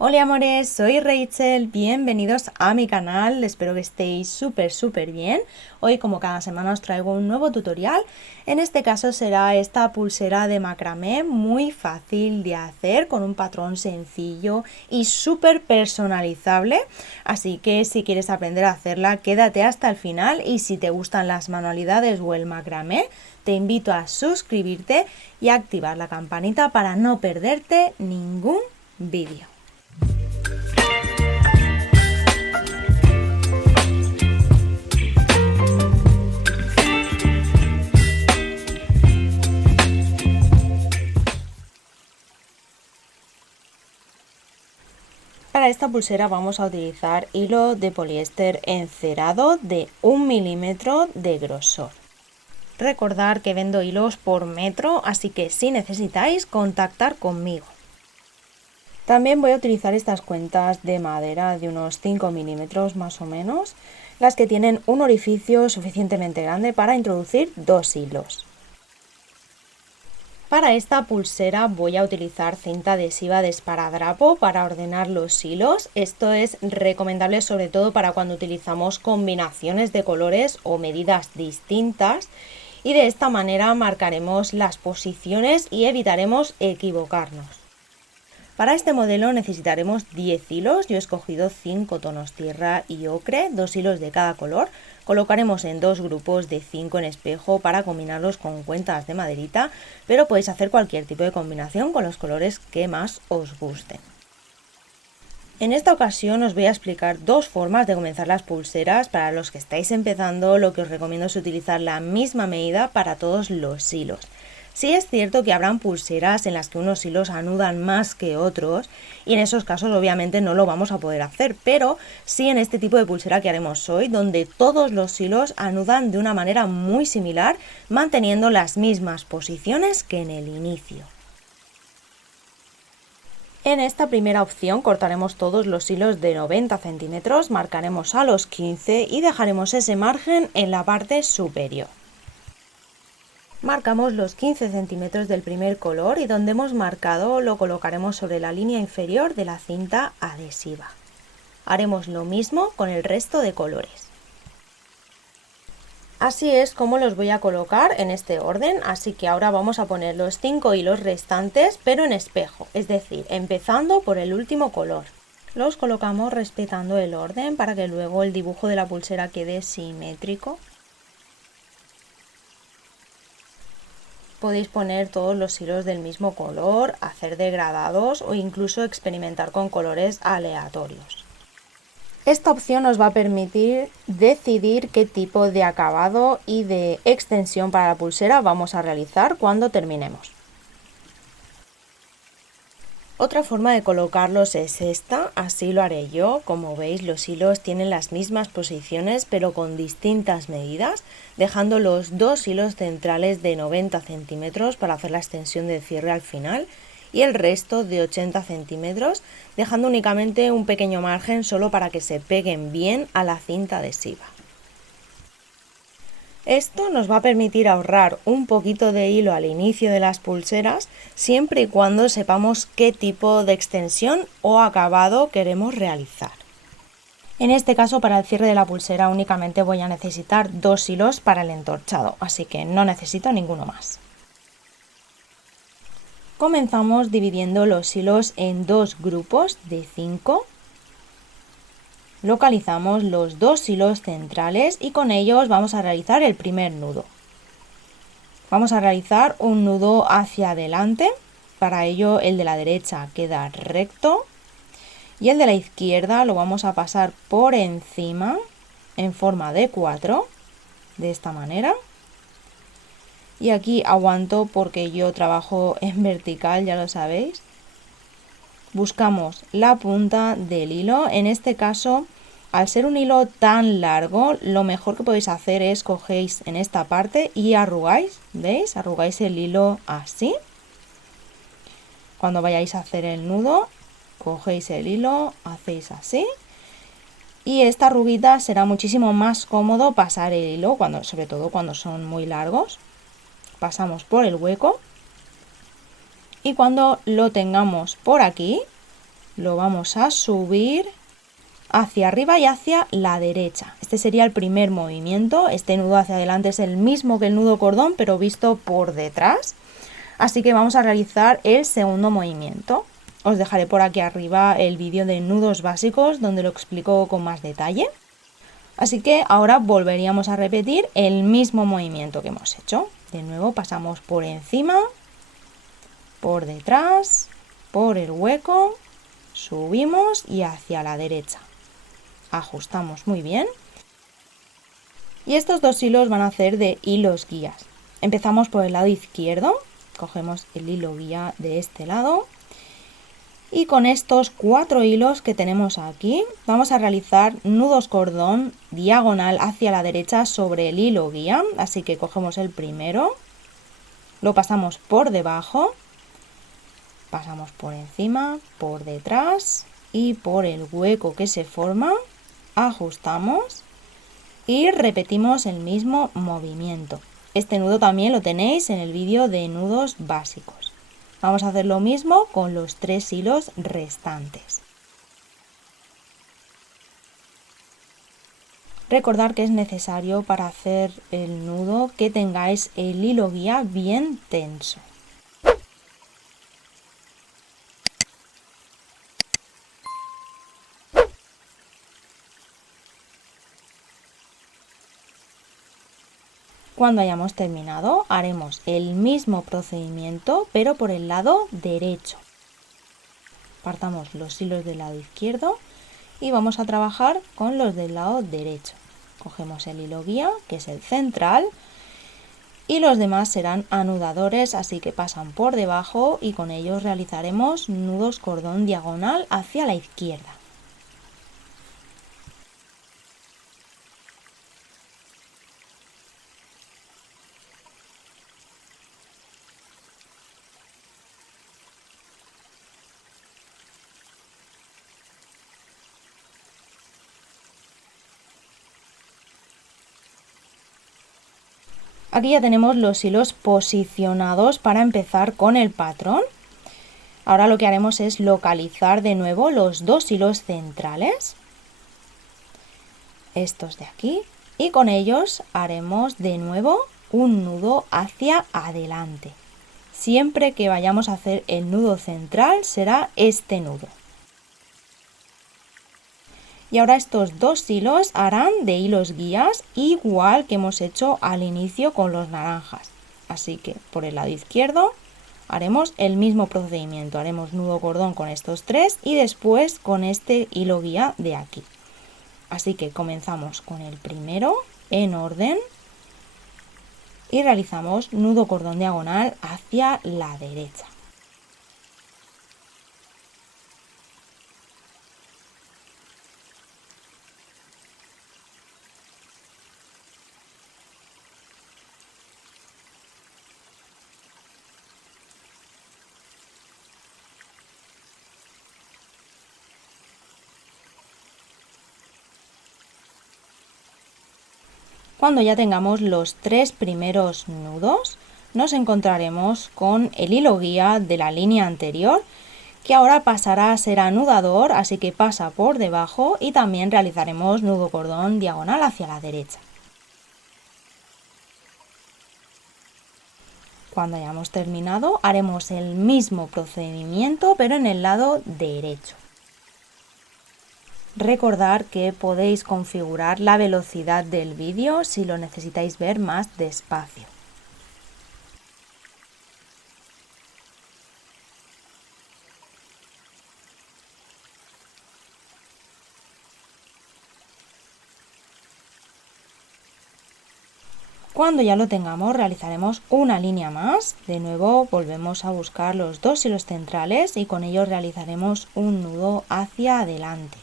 Hola amores, soy Rachel, bienvenidos a mi canal, espero que estéis súper bien. Hoy como cada semana os traigo un nuevo tutorial, en este caso será esta pulsera de macramé muy fácil de hacer con un patrón sencillo y súper personalizable, así que si quieres aprender a hacerla quédate hasta el final y si te gustan las manualidades o el macramé te invito a suscribirte y a activar la campanita para no perderte ningún vídeo. Para esta pulsera vamos a utilizar hilo de poliéster encerado de 1 milímetro de grosor. Recordad que vendo hilos por metro, así que si necesitáis contactar conmigo. También voy a utilizar estas cuentas de madera de unos 5 milímetros más o menos, las que tienen un orificio suficientemente grande para introducir 2 hilos. Para esta pulsera voy a utilizar cinta adhesiva de esparadrapo para ordenar los hilos. Esto es recomendable sobre todo para cuando utilizamos combinaciones de colores o medidas distintas y de esta manera marcaremos las posiciones y evitaremos equivocarnos. Para este modelo necesitaremos 10 hilos, yo he escogido 5 tonos tierra y ocre, 2 hilos de cada color. Colocaremos en dos grupos de 5 en espejo para combinarlos con cuentas de maderita, pero podéis hacer cualquier tipo de combinación con los colores que más os gusten. En esta ocasión os voy a explicar dos formas de comenzar las pulseras. Para los que estáis empezando, lo que os recomiendo es utilizar la misma medida para todos los hilos. Sí es cierto que habrán pulseras en las que unos hilos anudan más que otros y en esos casos obviamente no lo vamos a poder hacer, pero sí en este tipo de pulsera que haremos hoy, donde todos los hilos anudan de una manera muy similar, manteniendo las mismas posiciones que en el inicio. En esta primera opción cortaremos todos los hilos de 90 centímetros, marcaremos a los 15 y dejaremos ese margen en la parte superior. Marcamos los 15 centímetros del primer color y donde hemos marcado lo colocaremos sobre la línea inferior de la cinta adhesiva. Haremos lo mismo con el resto de colores. Así es como los voy a colocar en este orden, así que ahora vamos a poner los 5 hilos restantes pero en espejo, es decir, empezando por el último color. Los colocamos respetando el orden para que luego el dibujo de la pulsera quede simétrico. Podéis poner todos los hilos del mismo color, hacer degradados o incluso experimentar con colores aleatorios. Esta opción nos va a permitir decidir qué tipo de acabado y de extensión para la pulsera vamos a realizar cuando terminemos. Otra forma de colocarlos es esta, así lo haré yo. Como veis, los hilos tienen las mismas posiciones pero con distintas medidas, dejando los dos hilos centrales de 90 centímetros para hacer la extensión de cierre al final y el resto de 80 centímetros, dejando únicamente un pequeño margen solo para que se peguen bien a la cinta adhesiva. Esto nos va a permitir ahorrar un poquito de hilo al inicio de las pulseras, siempre y cuando sepamos qué tipo de extensión o acabado queremos realizar. En este caso, para el cierre de la pulsera únicamente voy a necesitar 2 hilos para el entorchado, así que no necesito ninguno más. Comenzamos dividiendo los hilos en dos grupos de 5. Localizamos los dos hilos centrales y con ellos vamos a realizar el primer nudo. Vamos a realizar un nudo hacia adelante, para ello el de la derecha queda recto y el de la izquierda lo vamos a pasar por encima en forma de 4, de esta manera. Y aquí aguanto porque yo trabajo en vertical, ya lo sabéis. Buscamos la punta del hilo, en este caso, al ser un hilo tan largo, lo mejor que podéis hacer es cogéis en esta parte y arrugáis, ¿veis? Arrugáis el hilo así. Cuando vayáis a hacer el nudo, cogéis el hilo, hacéis así. Y esta arruguita será muchísimo más cómodo pasar el hilo, sobre todo cuando son muy largos. Pasamos por el hueco. Y cuando lo tengamos por aquí, lo vamos a subir hacia arriba y hacia la derecha. Este sería el primer movimiento. Este nudo hacia adelante es el mismo que el nudo cordón, pero visto por detrás. Así que vamos a realizar el segundo movimiento. Os dejaré por aquí arriba el vídeo de nudos básicos donde lo explico con más detalle. Así que ahora volveríamos a repetir el mismo movimiento que hemos hecho. De nuevo pasamos por encima, por detrás, por el hueco, subimos y hacia la derecha. Ajustamos muy bien. Y estos dos hilos van a hacer de hilos guías. Empezamos por el lado izquierdo, cogemos el hilo guía de este lado y con estos 4 hilos que tenemos aquí vamos a realizar nudos cordón diagonal hacia la derecha sobre el hilo guía. Así que cogemos el primero, lo pasamos por debajo, pasamos por encima, por detrás y por el hueco que se forma, ajustamos y repetimos el mismo movimiento. Este nudo también lo tenéis en el vídeo de nudos básicos. Vamos a hacer lo mismo con los 3 hilos restantes. Recordad que es necesario para hacer el nudo que tengáis el hilo guía bien tenso. Cuando hayamos terminado, haremos el mismo procedimiento, pero por el lado derecho. Partamos los hilos del lado izquierdo y vamos a trabajar con los del lado derecho. Cogemos el hilo guía, que es el central, y los demás serán anudadores, así que pasan por debajo y con ellos realizaremos nudos cordón diagonal hacia la izquierda. Aquí ya tenemos los hilos posicionados para empezar con el patrón. Ahora lo que haremos es localizar de nuevo los 2 hilos centrales, estos de aquí, y con ellos haremos de nuevo un nudo hacia adelante. Siempre que vayamos a hacer el nudo central será este nudo. Y ahora estos 2 hilos harán de hilos guías, igual que hemos hecho al inicio con los naranjas. Así que por el lado izquierdo haremos el mismo procedimiento. Haremos nudo cordón con estos 3 y después con este hilo guía de aquí. Así que comenzamos con el primero en orden y realizamos nudo cordón diagonal hacia la derecha. Cuando ya tengamos los 3 primeros nudos, nos encontraremos con el hilo guía de la línea anterior, que ahora pasará a ser anudador, así que pasa por debajo y también realizaremos nudo cordón diagonal hacia la derecha. Cuando hayamos terminado, haremos el mismo procedimiento, pero en el lado derecho. Recordad que podéis configurar la velocidad del vídeo si lo necesitáis ver más despacio. Cuando ya lo tengamos, realizaremos una línea más. De nuevo volvemos a buscar los 2 hilos centrales y con ellos realizaremos un nudo hacia adelante.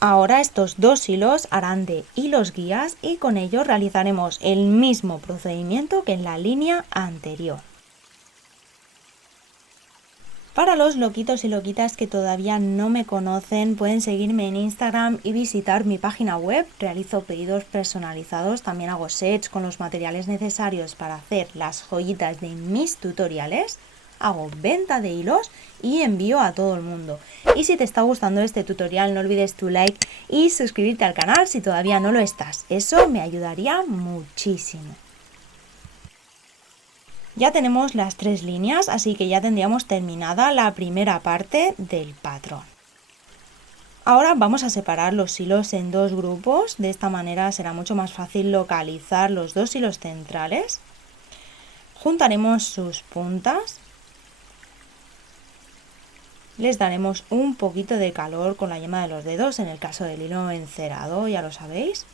Ahora estos 2 hilos harán de hilos guías y con ellos realizaremos el mismo procedimiento que en la línea anterior. Para los loquitos y loquitas que todavía no me conocen, pueden seguirme en Instagram y visitar mi página web. Realizo pedidos personalizados, también hago sets con los materiales necesarios para hacer las joyitas de mis tutoriales. Hago venta de hilos y envío a todo el mundo. Y si te está gustando este tutorial, no olvides tu like y suscribirte al canal si todavía no lo estás. Eso me ayudaría muchísimo. Ya tenemos las 3 líneas, así que ya tendríamos terminada la primera parte del patrón. Ahora vamos a separar los hilos en 2 grupos, de esta manera será mucho más fácil localizar los 2 hilos centrales. Juntaremos sus puntas, les daremos un poquito de calor con la yema de los dedos, en el caso del hilo encerado, ya lo sabéis.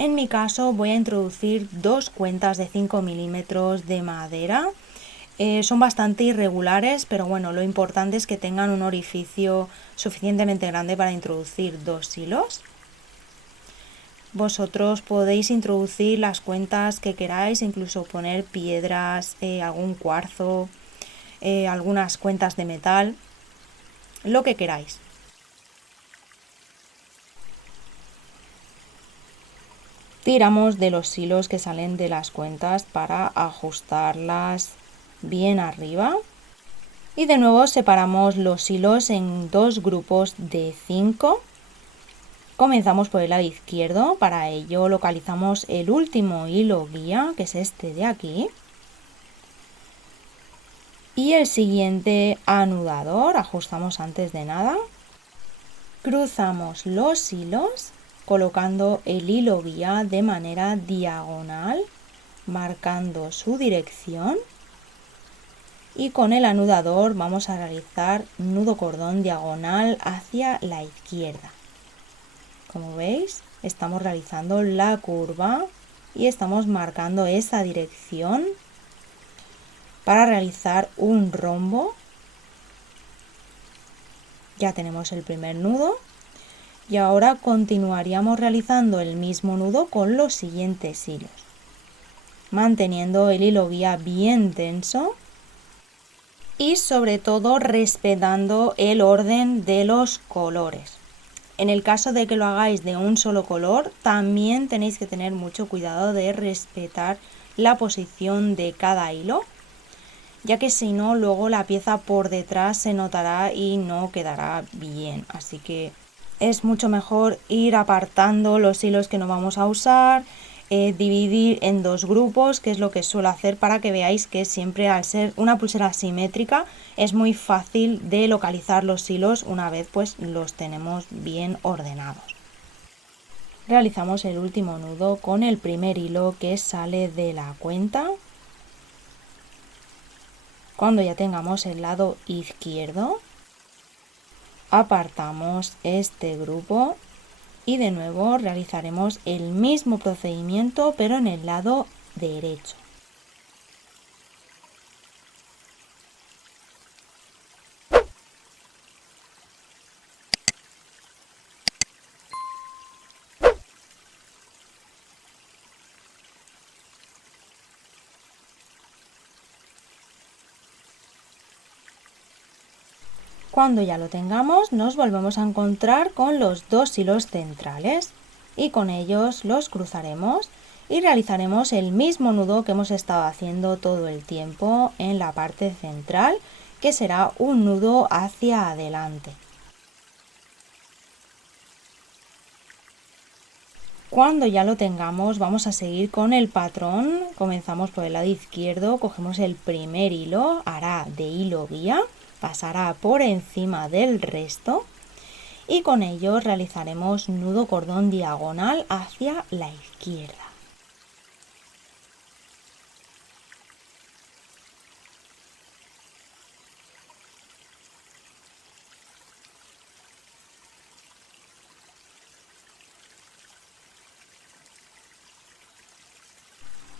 En mi caso voy a introducir 2 cuentas de 5 milímetros de madera. Son bastante irregulares, pero bueno, lo importante es que tengan un orificio suficientemente grande para introducir 2 hilos. Vosotros podéis introducir las cuentas que queráis, incluso poner piedras, algún cuarzo, algunas cuentas de metal, lo que queráis. Tiramos de los hilos que salen de las cuentas para ajustarlas bien arriba. Y de nuevo separamos los hilos en 2 grupos de 5. Comenzamos por el lado izquierdo, para ello localizamos el último hilo guía, que es este de aquí. Y el siguiente anudador, ajustamos antes de nada. Cruzamos los hilos colocando el hilo guía de manera diagonal, marcando su dirección. Y con el anudador vamos a realizar nudo cordón diagonal hacia la izquierda. Como veis, estamos realizando la curva y estamos marcando esa dirección para realizar un rombo. Ya tenemos el primer nudo. Y ahora continuaríamos realizando el mismo nudo con los siguientes hilos, manteniendo el hilo guía bien tenso y sobre todo respetando el orden de los colores. En el caso de que lo hagáis de un solo color, también tenéis que tener mucho cuidado de respetar la posición de cada hilo, ya que si no, luego la pieza por detrás se notará y no quedará bien. Así que es mucho mejor ir apartando los hilos que no vamos a usar, dividir en 2 grupos, que es lo que suelo hacer para que veáis que siempre, al ser una pulsera simétrica, es muy fácil de localizar los hilos una vez pues los tenemos bien ordenados. Realizamos el último nudo con el primer hilo que sale de la cuenta. Cuando ya tengamos el lado izquierdo, apartamos este grupo y de nuevo realizaremos el mismo procedimiento pero en el lado derecho. Cuando ya lo tengamos, nos volvemos a encontrar con los 2 hilos centrales y con ellos los cruzaremos y realizaremos el mismo nudo que hemos estado haciendo todo el tiempo en la parte central, que será un nudo hacia adelante. Cuando ya lo tengamos, vamos a seguir con el patrón. Comenzamos por el lado izquierdo, cogemos el primer hilo, hará de hilo guía, pasará por encima del resto y con ello realizaremos nudo cordón diagonal hacia la izquierda.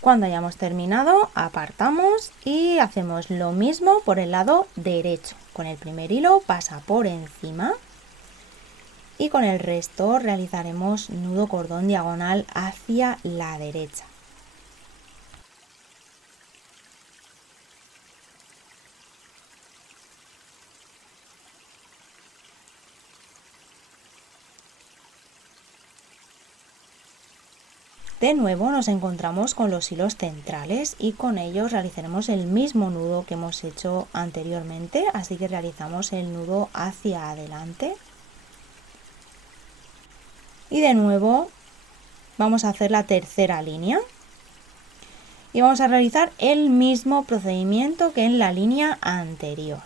Cuando hayamos terminado, apartamos y hacemos lo mismo por el lado derecho. Con el primer hilo pasa por encima y con el resto realizaremos nudo cordón diagonal hacia la derecha. De nuevo nos encontramos con los hilos centrales y con ellos realizaremos el mismo nudo que hemos hecho anteriormente, así que realizamos el nudo hacia adelante. Y de nuevo vamos a hacer la tercera línea y vamos a realizar el mismo procedimiento que en la línea anterior.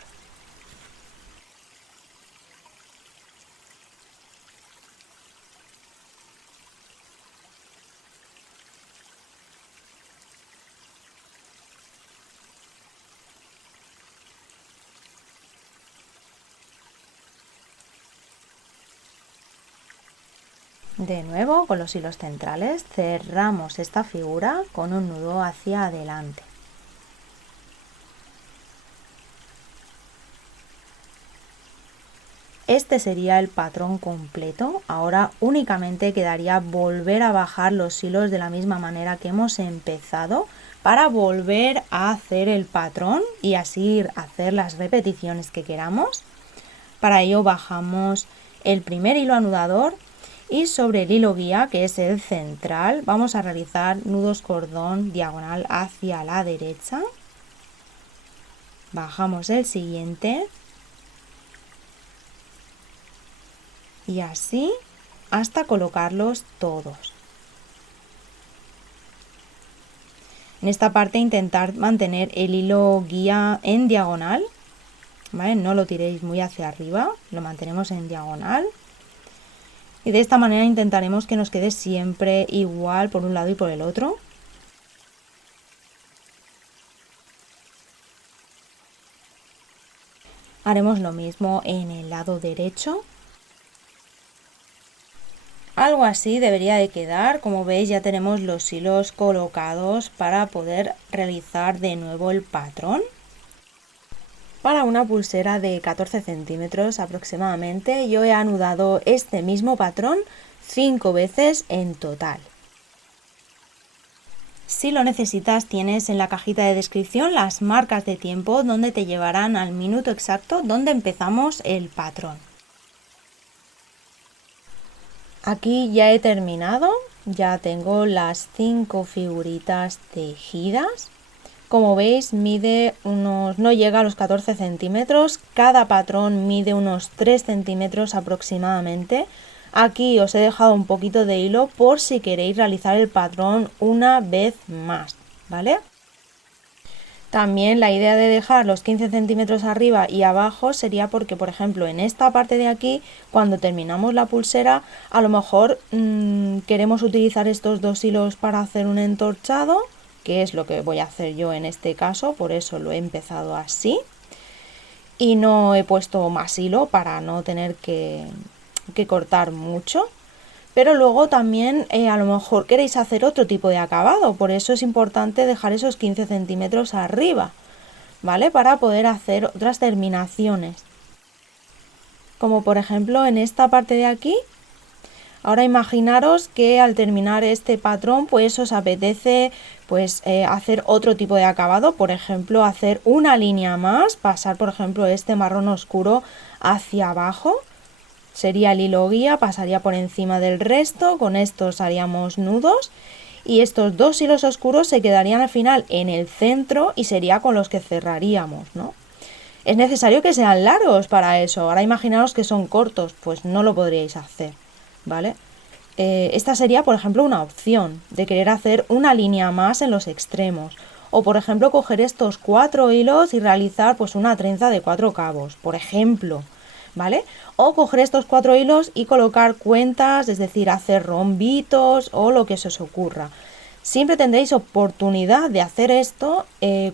De nuevo, con los hilos centrales cerramos esta figura con un nudo hacia adelante. Este sería el patrón completo. Ahora únicamente quedaría volver a bajar los hilos de la misma manera que hemos empezado para volver a hacer el patrón y así hacer las repeticiones que queramos. Para ello bajamos el primer hilo anudador y sobre el hilo guía, que es el central, vamos a realizar nudos cordón diagonal hacia la derecha. Bajamos el siguiente y así hasta colocarlos todos. En esta parte intentar mantener el hilo guía en diagonal, ¿vale? No lo tiréis muy hacia arriba, lo mantenemos en diagonal. Y de esta manera intentaremos que nos quede siempre igual por un lado y por el otro. Haremos lo mismo en el lado derecho. Algo así debería de quedar. Como veis, ya tenemos los hilos colocados para poder realizar de nuevo el patrón. Para una pulsera de 14 centímetros aproximadamente, yo he anudado este mismo patrón 5 veces en total. Si lo necesitas, tienes en la cajita de descripción las marcas de tiempo donde te llevarán al minuto exacto donde empezamos el patrón. Aquí ya he terminado, ya tengo las 5 figuritas tejidas. Como veis, no llega a los 14 centímetros, cada patrón mide unos 3 centímetros aproximadamente. Aquí os he dejado un poquito de hilo por si queréis realizar el patrón una vez más, ¿vale? También la idea de dejar los 15 centímetros arriba y abajo sería porque, por ejemplo, en esta parte de aquí, cuando terminamos la pulsera, a lo mejor queremos utilizar estos dos hilos para hacer un entorchado, que es lo que voy a hacer yo en este caso, por eso lo he empezado así. Y no he puesto más hilo para no tener que cortar mucho. Pero luego también a lo mejor queréis hacer otro tipo de acabado, por eso es importante dejar esos 15 centímetros arriba, ¿vale? Para poder hacer otras terminaciones. Como por ejemplo en esta parte de aquí. Ahora imaginaros que al terminar este patrón pues os apetece hacer otro tipo de acabado, por ejemplo hacer una línea más, pasar por ejemplo este marrón oscuro hacia abajo. Sería el hilo guía, pasaría por encima del resto, con estos haríamos nudos y estos dos hilos oscuros se quedarían al final en el centro y sería con los que cerraríamos, ¿no? Es necesario que sean largos para eso. Ahora imaginaos que son cortos, pues no lo podríais hacer, ¿vale? Esta sería, por ejemplo, una opción de querer hacer una línea más en los extremos. O, por ejemplo, coger estos 4 hilos y realizar pues una trenza de 4 cabos, por ejemplo, ¿vale? O coger estos 4 hilos y colocar cuentas, es decir, hacer rombitos o lo que se os ocurra. Siempre tendréis oportunidad de hacer esto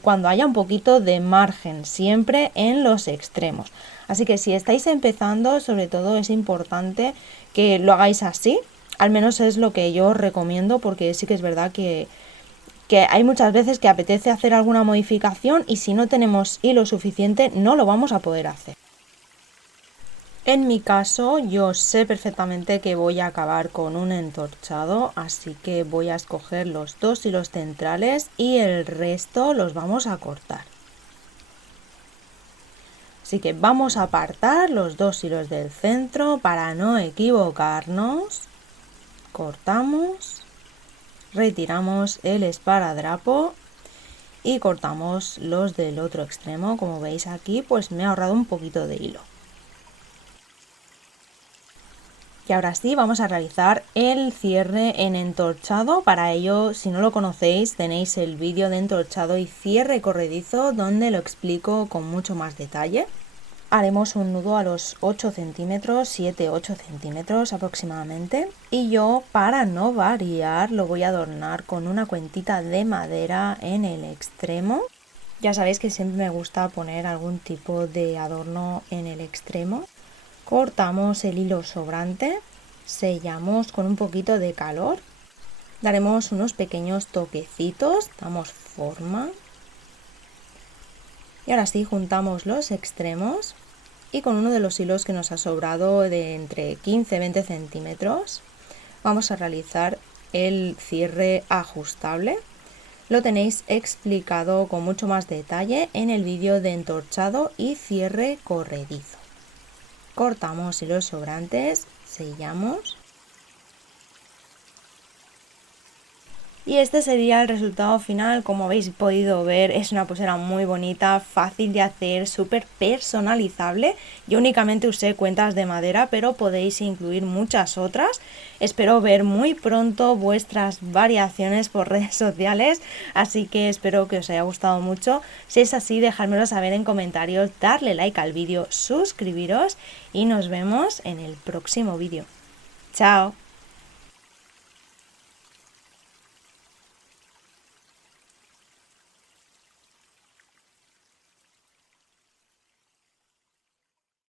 cuando haya un poquito de margen, siempre en los extremos. Así que si estáis empezando, sobre todo es importante que lo hagáis así. Al menos es lo que yo os recomiendo, porque sí que es verdad que hay muchas veces que apetece hacer alguna modificación y si no tenemos hilo suficiente no lo vamos a poder hacer. En mi caso yo sé perfectamente que voy a acabar con un entorchado, así que voy a escoger los dos hilos centrales y el resto los vamos a cortar. Así que vamos a apartar los dos hilos del centro para no equivocarnos. Cortamos retiramos el esparadrapo y cortamos los del otro extremo. Como veis aquí, pues me he ahorrado un poquito de hilo. Y ahora sí, vamos a realizar el cierre en entorchado. Para ello, si no lo conocéis, tenéis el vídeo de entorchado y cierre corredizo donde lo explico con mucho más detalle. Haremos un nudo a los 8 centímetros, 7-8 centímetros aproximadamente. Y yo, para no variar, lo voy a adornar con una cuentita de madera en el extremo. Ya sabéis que siempre me gusta poner algún tipo de adorno en el extremo. Cortamos el hilo sobrante, sellamos con un poquito de calor, daremos unos pequeños toquecitos, damos forma y ahora sí juntamos los extremos y con uno de los hilos que nos ha sobrado de entre 15-20 centímetros vamos a realizar el cierre ajustable. Lo tenéis explicado con mucho más detalle en el vídeo de entorchado y cierre corredizo. Cortamos hilos sobrantes, sellamos. Y este sería el resultado final. Como habéis podido ver, es una pulsera muy bonita, fácil de hacer, súper personalizable. Yo únicamente usé cuentas de madera, pero podéis incluir muchas otras. Espero ver muy pronto vuestras variaciones por redes sociales, así que espero que os haya gustado mucho. Si es así, dejádmelo saber en comentarios, darle like al vídeo, suscribiros y nos vemos en el próximo vídeo. ¡Chao!